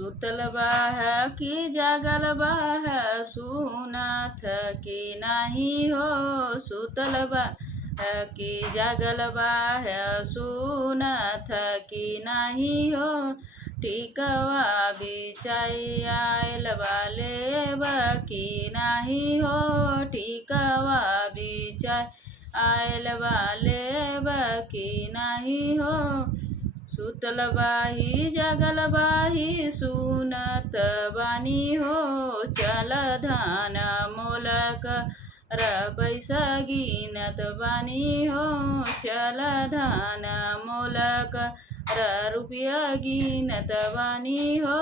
सुतल बाह की जागल बाह सुनाथ की नाही हो। सुतल बाह की जागल बाह सुनाथ की नाही हो। टिकवा बिचाई आयल वाले बकी नाही हो। टिकवा बिचाई आयल वाले बकी नाही हो। सुतल बाही जागल बाही सुनत बानी हो। चल धान मोलक र पैसा गिनत बानी हो। चल धान मोलक र रुपया गिनत बानी हो।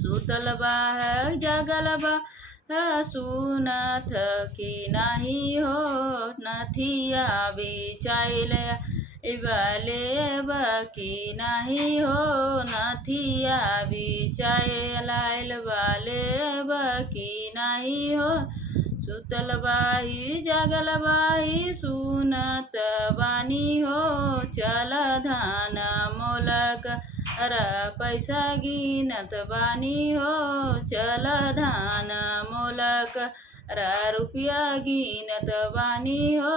सुतल बाह जागल बाह सुनत की नाही हो। नथिया बिचाइल वाले बकी नाही हो। नथिया बिचाइल वाले बकी नाही हो। सुतल बाही जागल बाही सुनत बानी हो। चल धान मोलक र पैसा गिनत बानी हो। चल धान मोलक र रुपया गिनत बानी हो।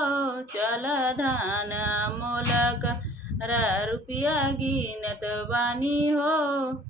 चल धान मोलक र रुपया गिनत बानी हो।